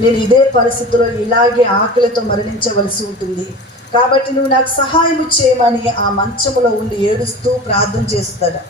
నేను ఇదే పరిస్థితిలో ఇలాగే ఆకలితో మరణించవలసి ఉంటుంది. కాబట్టి నువ్వు నాకు సహాయం చేయమని ఆ మంచములో ఉండి ఏడుస్తూ ప్రార్థన చేస్తాడు.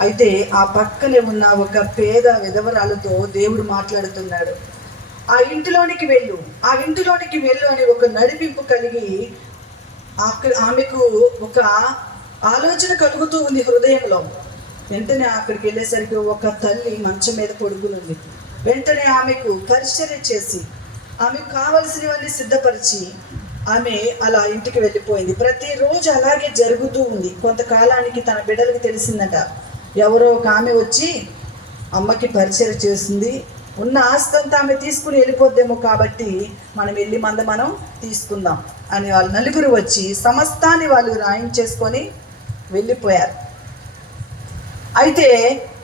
అయితే ఆ పక్కనే ఉన్న ఒక పేద విధవరాలతో దేవుడు మాట్లాడుతున్నాడు. ఆ ఇంటిలోనికి వెళ్ళు. ఆ ఇంటిలోనికి వెళ్ళు అని ఒక నడిపింపు కలిగి ఆమెకు ఒక ఆలోచన కలుగుతూ ఉంది హృదయంలో. వెంటనే అక్కడికి వెళ్ళేసరికి ఒక తల్లి మంచం మీద పడుకునుంది వెంటనే ఆమెకు పరిచర్య చేసి ఆమెకు కావలసినవన్నీ సిద్ధపరిచి ఆమె అలా ఇంటికి వెళ్ళిపోయింది. ప్రతిరోజు అలాగే జరుగుతూ ఉంది. కొంతకాలానికి తన బిడ్డలకు తెలిసిందట. ఎవరో ఒక ఆమె వచ్చి అమ్మకి పరిచయం చేస్తుంది. ఉన్న ఆస్తంతా ఆమె తీసుకుని వెళ్ళిపోద్దేమో కాబట్టి మనం వెళ్ళి మంద మనం తీసుకుందాం అని వాళ్ళు నలుగురు వచ్చి సమస్తాన్ని వాళ్ళు రాయించేసుకొని వెళ్ళిపోయారు. అయితే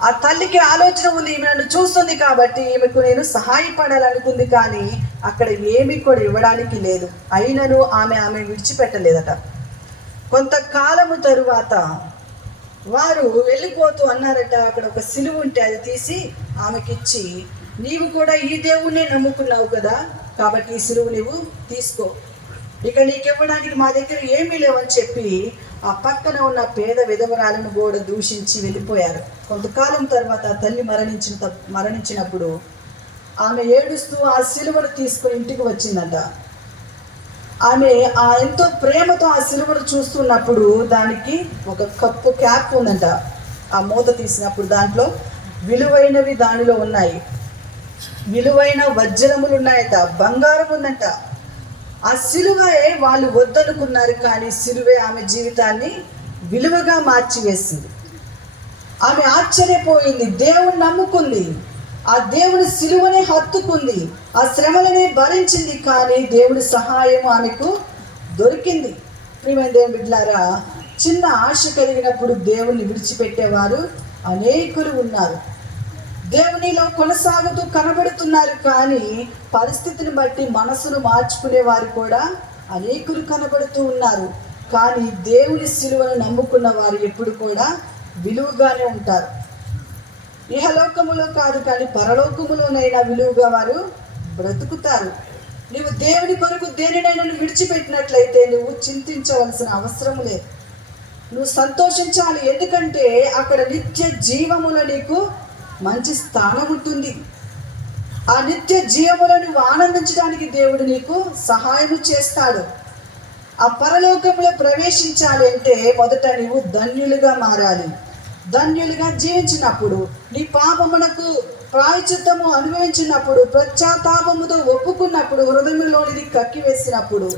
ఆ తల్లికి ఆలోచన ఉంది ఈమె నన్ను చూస్తుంది కాబట్టి ఈమెకు నేను సహాయపడాలనుకుంది కానీ అక్కడ ఏమి కూడా ఇవ్వడానికి లేదు. అయినను ఆమె ఆమె విడిచిపెట్టలేదట. కొంతకాలము తరువాత వారు వెళ్ళిపోతూ అన్నారట అక్కడ ఒక సిలువు ఉంటే అది తీసి ఆమెకిచ్చి నీవు కూడా ఈ దేవుణ్ణే నమ్ముకున్నావు కదా కాబట్టి ఈ సిలువు నీవు తీసుకో. ఇక నీకివ్వడానికి మా దగ్గర ఏమీ లేవని చెప్పి ఆ పక్కన ఉన్న పేద విధవరాలను కూడా దూషించి వెళ్ళిపోయారు. కొంతకాలం తర్వాత తల్లి మరణించిన మరణించినప్పుడు ఆమె ఏడుస్తూ ఆ సిలువను తీసుకుని ఇంటికి వచ్చిందట. ఆమె ఆ ఎంతో ప్రేమతో ఆ సిలువను చూస్తున్నప్పుడు దానికి ఒక కప్పు క్యాప్ ఉందంట. ఆ మూత తీసినప్పుడు దాంట్లో విలువైనవి దానిలో ఉన్నాయి. విలువైన వజ్రములు ఉన్నాయట బంగారం ఉందంట. ఆ సిలువే వాళ్ళు వద్దనుకున్నారు కానీ సిలువే ఆమె జీవితాన్ని విలువగా మార్చివేసింది. ఆమె ఆశ్చర్యపోయింది. దేవుని నమ్ముకుంది. ఆ దేవుని సిలువనే హత్తుకుంది. ఆ శ్రమలనే భరించింది కానీ దేవుని సహాయం ఆమెకు దొరికింది. ప్రియమైన దేవుని చిన్న ఆశ కలిగినప్పుడు దేవుణ్ణి విడిచిపెట్టేవారు అనేకులు ఉన్నారు. దేవునిలో కొనసాగుతూ కనబడుతున్నారు కానీ పరిస్థితిని బట్టి మనసును మార్చుకునే వారు కూడా అనేకులు కనబడుతూ ఉన్నారు. కానీ దేవుని సిలువను నమ్ముకున్న వారు ఎప్పుడు కూడా విలువగానే ఉంటారు. ఇహలోకములో కాదు కానీ పరలోకములోనైనా విలువగా వారు బ్రతుకుతారు. నువ్వు దేవుని కొరకు దేనినైనా నువ్వు విడిచిపెట్టినట్లయితే నువ్వు చింతించవలసిన అవసరం లేదు. నువ్వు సంతోషించాలి. ఎందుకంటే అక్కడ నిత్య జీవముల నీకు మంచి స్థానం ఉంటుంది. ఆ నిత్య జీవములను ఆనందించడానికి దేవుడు నీకు సహాయం చేస్తాడు. ఆ పరలోకంలో ప్రవేశించాలి అంటే మొదట నీవు ధన్యులుగా మారాలి. ధన్యులుగా జీవించినప్పుడు నీ పాపమునకు ప్రాయచిత్తము అనుభవించినప్పుడు ప్రత్యాతాపముతో ఒప్పుకున్నప్పుడు హృదయంలోనిది కక్కివేసినప్పుడు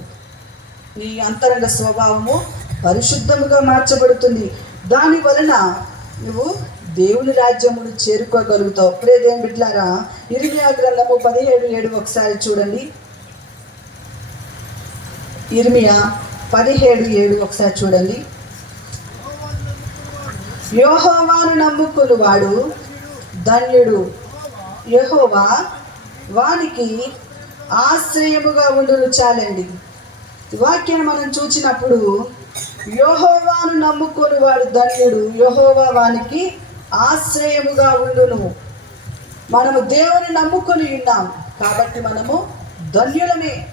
నీ అంతరంగ స్వభావము పరిశుద్ధముగా మార్చబడుతుంది. దాని వలన నువ్వు దేవుని రాజ్యమును చేరుకోగలుగుతావు. ప్రేదేం బిడ్లారా ఇరిమియా గ్రంథము పదిహేడు ఏడు ఒకసారి చూడండి. ఇర్మియా పదిహేడు ఏడు ఒకసారి చూడండి. యోహోవాను నమ్ముకుని వాడు ధన్యుడు. యహోవా వానికి ఆశ్రయముగా ఉండును చాలండి. వాక్యం వాక్యాన్ని మనం చూచినప్పుడు యోహోవాను నమ్ముకొని వాడు ధన్యుడు. యెహోవా వానికి ఆశ్రయముగా ఉండును. మనము దేవుని నమ్ముకొని ఉన్నాం. కాబట్టి మనము ధన్యులమే.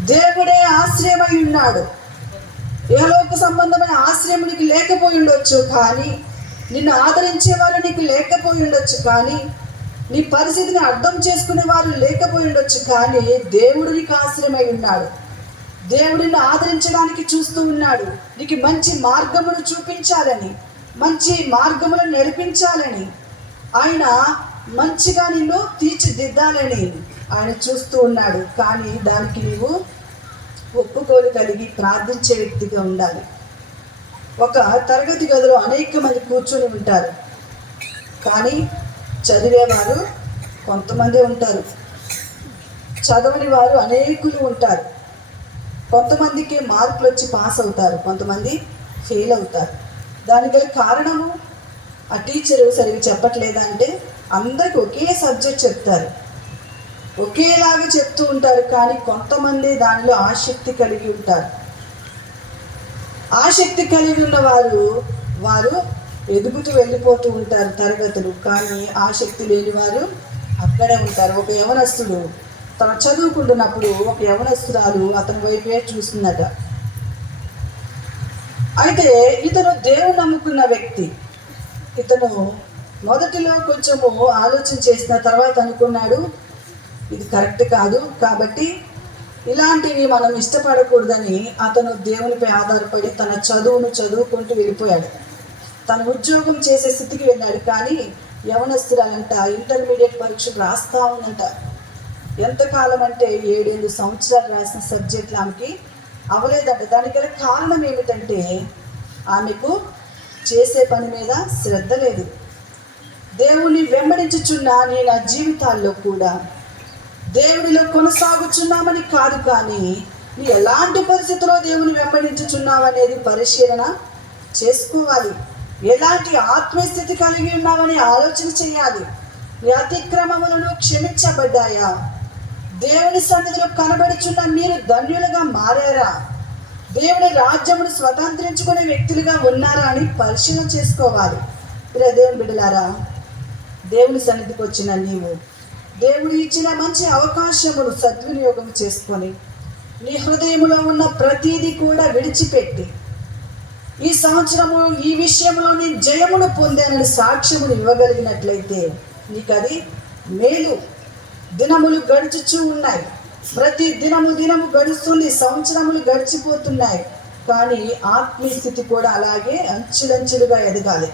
దేవుడే ఆశ్రయమై ఉన్నాడు. ఏలోక సంబంధమైన ఆశ్రయం నీకు లేకపోయి ఉండొచ్చు కానీ నిన్ను ఆదరించే వాళ్ళు నీకు లేకపోయి ఉండొచ్చు కానీ నీ పరిస్థితిని అర్థం చేసుకునే వారు లేకపోయి ఉండొచ్చు కానీ దేవుడు నీకు ఆశ్రయమై ఉన్నాడు. దేవుడిని ఆదరించడానికి చూస్తూ ఉన్నాడు. నీకు మంచి మార్గమును చూపించాలని మంచి మార్గమును నడిపించాలని. ఆయన మంచిగా నిన్ను తీర్చిదిద్దాలని ఆయన చూస్తూ ఉన్నాడు. కానీ దానికి నీవు ఒప్పుకోలు కలిగి ప్రార్థించే వ్యక్తిగా ఉండాలి. ఒక తరగతి గదిలో అనేక మంది కూర్చొని ఉంటారు. కానీ చదివేవారు కొంతమందే ఉంటారు. చదవని వారు అనేకులు ఉంటారు. కొంతమందికి మార్కులు వచ్చి పాస్ అవుతారు కొంతమంది ఫెయిల్ అవుతారు. దానికి కారణము ఆ టీచరు సరిగ్గా చెప్పట్లేదా అంటే అందరికి ఒకే సబ్జెక్ట్ చెప్తారు. ఒకేలాగా చెప్తూ ఉంటారు కానీ కొంతమంది దానిలో ఆసక్తి కలిగి ఉంటారు. ఆసక్తి కలిగి ఉన్న వారు వారు ఎదుగుతూ వెళ్ళిపోతూ ఉంటారు తరగతులు కానీ ఆసక్తి లేని వారు అక్కడే ఉంటారు. ఒక యవనస్తుడు తను చదువుకుంటున్నప్పుడు ఒక యవనస్తురాలు అతని వైపే చూస్తుందట అయితే ఇతను దేవుడు నమ్ముకున్న వ్యక్తి. ఇతను మొదటిలో కొంచెము ఆలోచన చేసిన తర్వాత అనుకున్నాడు ఇది కరెక్ట్ కాదు కాబట్టి ఇలాంటివి మనం ఇష్టపడకూడదని అతను దేవునిపై ఆధారపడి తన చదువును చదువుకుంటూ వెళ్ళిపోయాడు. తన ఉద్యోగం చేసే స్థితికి వెళ్ళాడు కానీ యవనస్తురాలంట ఇంటర్మీడియట్ పరీక్ష రాస్తా ఉందంట. ఎంతకాలం అంటే ఏడేళ్ళు సంవత్సరాలు రాసిన సబ్జెక్టులు ఆమెకి అవ్వలేదంట. దానికి గల కారణం ఏమిటంటే ఆమెకు చేసే పని మీద శ్రద్ధ లేదు. దేవుని వెంబడించుచున్న నీ నా జీవితాల్లో కూడా దేవుడిలో కొనసాగుచున్నామని కాదు కానీ నీ ఎలాంటి పరిస్థితిలో దేవుని వెంబడించుచున్నావు అనేది పరిశీలన చేసుకోవాలి. ఎలాంటి ఆత్మస్థితి కలిగి ఉన్నావని ఆలోచన చేయాలి. నీ అతిక్రమములను క్షమించబడ్డాయా? దేవుని సన్నిధిలో కనబడుచున్న మీరు ధన్యులుగా మారారా? దేవుని రాజ్యమును స్వతంత్రించుకునే వ్యక్తులుగా ఉన్నారా అని పరిశీలన చేసుకోవాలి. ఇలా దేవుని బిడ్డలారా దేవుని సన్నిధికి వచ్చిన నీవు దేవుడు ఇచ్చిన మంచి అవకాశమును సద్వినియోగం చేసుకొని నీ హృదయంలో ఉన్న ప్రతీది కూడా విడిచిపెట్టి ఈ సంవత్సరము ఈ విషయంలో నీ జయమును పొందానని సాక్ష్యమును ఇవ్వగలిగినట్లయితే నీకు అది మేలు. దినములు గడిచిచూ ఉన్నాయి. ప్రతి దినము దినము గడుస్తుంది సంవత్సరములు గడిచిపోతున్నాయి. కానీ ఆత్మీయ స్థితి కూడా అలాగే అంచులంచులుగా ఎదగాలి.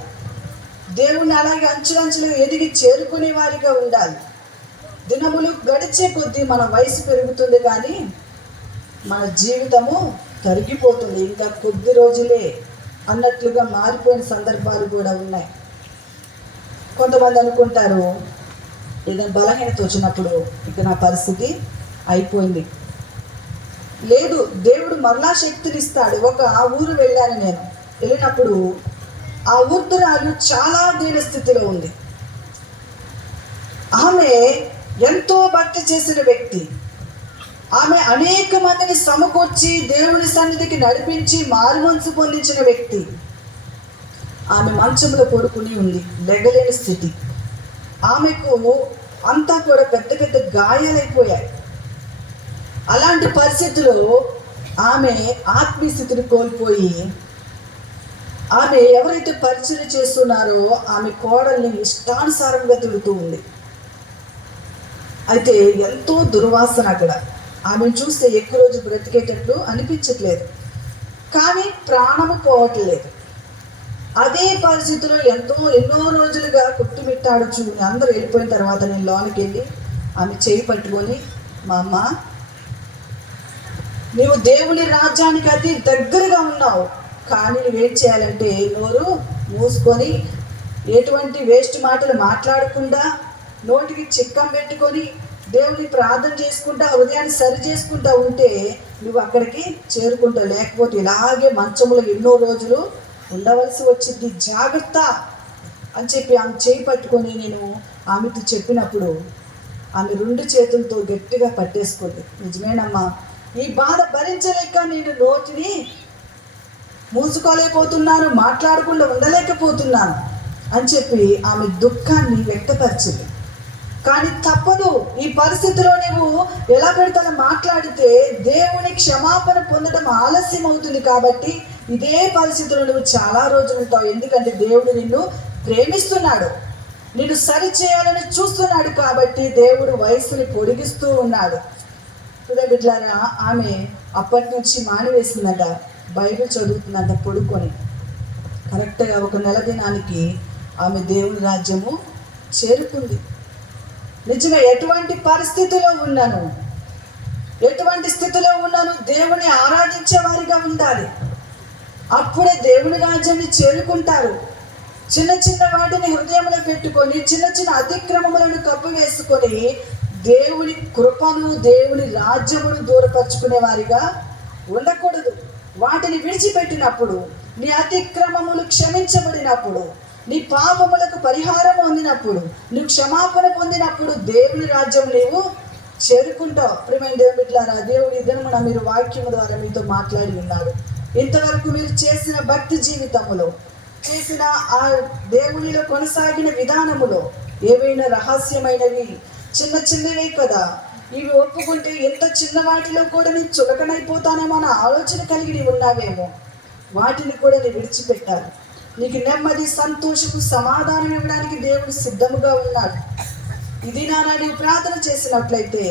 దేవుణ్ణి అలాగే అంచులంచులుగా ఎదిగి చేరుకునే వారిగా ఉండాలి. దినములు గడిచే కొద్దీ మన వయసు పెరుగుతుంది కానీ మన జీవితము తరిగిపోతుంది. ఇంకా కొద్ది రోజులే అన్నట్లుగా మారిపోయిన సందర్భాలు కూడా ఉన్నాయి. కొంతమంది అనుకుంటారు ఏదైనా బలహీనత వచ్చినప్పుడు ఇక నా పరిస్థితి అయిపోయింది. లేదు దేవుడు మరలా శక్తిని ఇస్తాడు. ఒక ఆ ఊరు వెళ్ళాను నేను. వెళ్ళినప్పుడు ఆ ఊర్తురాలు చాలా దీన స్థితిలో ఉంది. ఆమె ఎంతో భక్తి చేసిన వ్యక్తి. ఆమె అనేక మందిని సమకూర్చి దేవుని సన్నిధికి నడిపించి మారుమనసు పొందించిన వ్యక్తి. ఆమె మంచంలో పడుకుని ఉంది. లెగలేని స్థితి. ఆమెకు అంతా కూడా పెద్ద పెద్ద గాయాలైపోయాయి. అలాంటి పరిస్థితిలో ఆమె ఆత్మీయస్థితిని కోల్పోయి ఆమె ఎవరైతే పరిచయం చేస్తున్నారో ఆమె కోడల్ని ఇష్టానుసారంగా తిడుతూ ఉంది. అయితే ఎంతో దుర్వాసన అక్కడ. ఆమెను చూస్తే ఎక్కువ రోజు బ్రతికేటట్లు అనిపించట్లేదు. కానీ ప్రాణము పోవట్లేదు. అదే పరిస్థితిలో ఎంతో ఎన్నో రోజులుగా కొట్టుమిట్టాడుచు అందరూ వెళ్ళిపోయిన తర్వాత నేను లోనికి వెళ్ళి ఆమె చేయి పట్టుకొని మా అమ్మ నీవు దేవుని రాజ్యానికి అతి దగ్గరగా ఉన్నావు. కానీ నువ్వేం చేయాలంటే నోరు మూసుకొని ఎటువంటి వేస్ట్ మాటలు మాట్లాడకుండా నోటికి చిక్కం పెట్టుకొని దేవుని ప్రార్థన చేసుకుంటా హృదయాన్ని సరి చేసుకుంటా ఉంటే నువ్వు అక్కడికి చేరుకుంటావు. లేకపోతే ఇలాగే మంచంలో ఎన్నో రోజులు ఉండవలసి వచ్చింది. జాగ్రత్త అని చెప్పి ఆమె చేయి పట్టుకొని నేను ఆమెతో చెప్పినప్పుడు ఆమె రెండు చేతులతో గట్టిగా పట్టేసుకుంది. నిజమేనమ్మా ఈ బాధ భరించలేక నేను నోటిని మూసుకోలేకపోతున్నాను మాట్లాడకుండా ఉండలేకపోతున్నాను అని చెప్పి ఆమె దుఃఖాన్ని వ్యక్తపరిచింది. కానీ తప్పదు ఈ పరిస్థితిలో నువ్వు ఎలా పెడితే మాట్లాడితే దేవుని క్షమాపణ పొందడం ఆలస్యం అవుతుంది కాబట్టి ఇదే పరిస్థితులు నువ్వు చాలా రోజులు ఉంటావు. ఎందుకంటే దేవుడు నిన్ను ప్రేమిస్తున్నాడు. నిన్ను సరి చేయాలని చూస్తున్నాడు కాబట్టి దేవుడు వయస్సుని పొడిగిస్తూ ఉన్నాడు. ఇప్పుడు బిడ్లారా ఆమె అప్పటి నుంచి మానివేసిందట బైబిల్ చదువుతుందంట పడుకొని. కరెక్ట్గా ఒక నెల దినానికి ఆమె దేవుని రాజ్యము చేరుకుంది. నిజంగా ఎటువంటి పరిస్థితిలో ఉన్నాను? ఎటువంటి స్థితిలో ఉన్నాను? దేవుని ఆరాధించే వారిగా ఉండాలి. అప్పుడే దేవుని రాజ్యాన్ని చేరుకుంటారు. చిన్న చిన్న వాటిని హృదయంలో పెట్టుకొని చిన్న చిన్న అతిక్రమములను కప్పివేసుకొని దేవుని కృపను దేవుని రాజ్యమును దూరపరుచుకునే వారిగా ఉండకూడదు. వాటిని విడిచిపెట్టినప్పుడు నీ అతిక్రమములు క్షమించబడినప్పుడు నీ పాపములకు పరిహారం పొందినప్పుడు నువ్వు క్షమాపణ పొందినప్పుడు దేవుని రాజ్యం నీవు చేరుకుంటావు. ప్రియమైన దేవుని దేవుడి ఇద్దరు మన మీరు వాక్యము ద్వారా మీతో మాట్లాడి ఉన్నారు. ఇంతవరకు మీరు చేసిన భక్తి జీవితములో చేసిన ఆ దేవునిలో కొనసాగిన విధానములో ఏవైనా రహస్యమైనవి చిన్న చిన్నవే కదా? ఇవి ఒప్పుకుంటే ఎంత చిన్న వాటిలో కూడా నేను చులకనైపోతానేమో అన్న ఆలోచన కలిగి ఉన్నావేమో? వాటిని కూడా నేను విడిచిపెట్టాను నీకు నెమ్మది సంతోషము సమాధానం ఇవ్వడానికి దేవుడు సిద్ధముగా ఉన్నాడు. ఇది నాన్న నీవు ప్రార్థన చేసినట్లయితే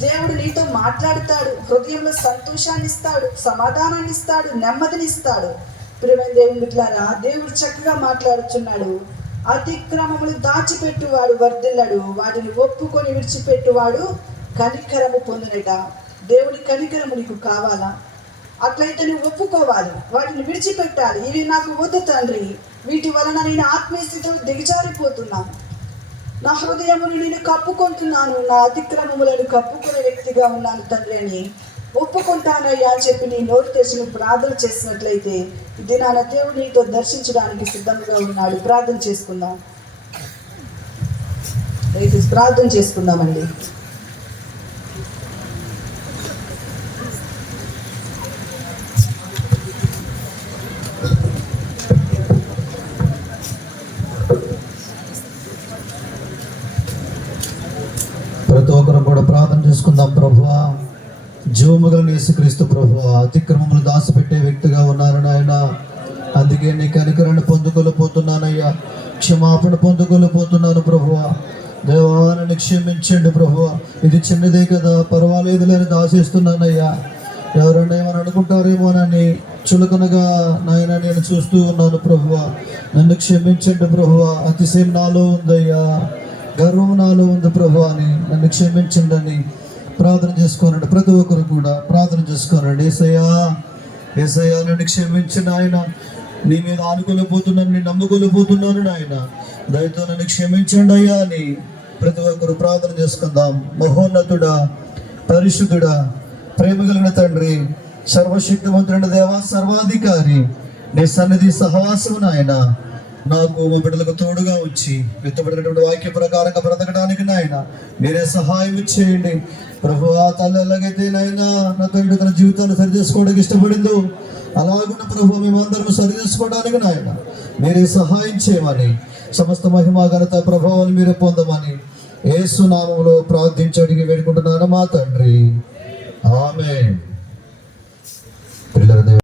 దేవుడు నీతో మాట్లాడతాడు. హృదయంలో సంతోషాన్ని ఇస్తాడు సమాధానాన్ని ఇస్తాడు నెమ్మదిని ఇస్తాడు ప్రియమైన దేవుని బిడ్డలారా దేవుడు చక్కగా మాట్లాడుచున్నాడు అతిక్రమములు దాచిపెట్టువాడు వర్ధిల్లడు. వాటిని ఒప్పుకొని విడిచిపెట్టువాడు కనికరము పొందినట. దేవుడి కనికరము నీకు కావాలా? అట్లయితే నువ్వు ఒప్పుకోవాలి. వాటిని విడిచిపెట్టాలి. ఇవి నాకు వద్దు తండ్రి. వీటి వలన నేను ఆత్మీయ స్థితిలో దిగజారిపోతున్నాను నా హృదయమును నేను కప్పుకుంటున్నాను నా అతిక్రమములను కప్పుకునే వ్యక్తిగా ఉన్నాను తండ్రి అని ఒప్పుకుంటానయ్యా అని చెప్పి నీ నోరు తెరిచి నువ్వు ప్రార్థన చేసినట్లయితే ఇది నా దేవుడు నీతో దర్శించడానికి సిద్ధంగా ఉన్నాడు. ప్రార్థన చేసుకుందాం. ప్రార్థన చేసుకుందామండి ప్రతి ఒక్కరు కూడా ప్రార్థన చేసుకుందాం ప్రభువా జీవముగా యేసుక్రీస్తు ప్రభు అతిక్రమములు దాచిపెట్టే వ్యక్తిగా ఉన్నారు నాయన అందుకే నీ కనికరాన్ని పొందుకోలేకపోతున్నానయ్యా క్షమాపణ పొందుకోలేకపోతున్నాను ప్రభువ. దేవాన్ని క్షమించండి ప్రభువ. ఇది చిన్నదే కదా పర్వాలేదు లేని దాచేస్తున్నానయ్యా ఎవరైనా ఏమని అనుకుంటారేమోనని చులకనగా నాయన నేను చూస్తూ ఉన్నాను ప్రభువ. నన్ను క్షమించండి ప్రభువ. అతిశయం నాలో ఉందయ్యా. గర్వం నాలో ఉంది ప్రభు అని నన్ను క్షమించండి అని ప్రార్థన చేసుకోనండి. ప్రతి ఒక్కరు కూడా ప్రార్థన చేసుకోనండి. ఏసయ్యా ఏసయ్యా నన్ను క్షమించిన ఆయన నీ మీద ఆనుకోలేకపోతున్నాను నేను నమ్ముకోలేకపోతున్నాను నాయన. దయతో నన్ను క్షమించండి అయ్యా అని ప్రతి ఒక్కరు ప్రార్థన చేసుకుందాం. మహోన్నతుడా పరిశుద్ధుడా ప్రేమ కలిగిన తండ్రి సర్వశక్తివంతుడైన దేవా సర్వాధికారి నీ సన్నిధి సహవాసము నాయన. నాకు మా బిడ్డలకు తోడుగా వచ్చి ఎత్తబడినటువంటి వాక్య ప్రకారంగా బ్రతకడానికి నాయన. మీరే సహాయం చేయండి. ప్రభు ఆ తల్లి ఎలాగైతే నాయన నా తండ్రి తన జీవితాన్ని సరి చేసుకోవడానికి ఇష్టపడిందో అలాగున్న ప్రభు మేమందరం సరి చేసుకోవడానికి నాయన మీరే సహాయం చేయమని సమస్త మహిమా ఘనత ప్రభావాలు మీరే పొందమని ఏసునామంలో ప్రార్థించడానికి వేడుకుంటున్నాను మా తండ్రి. ఆమె పిల్లల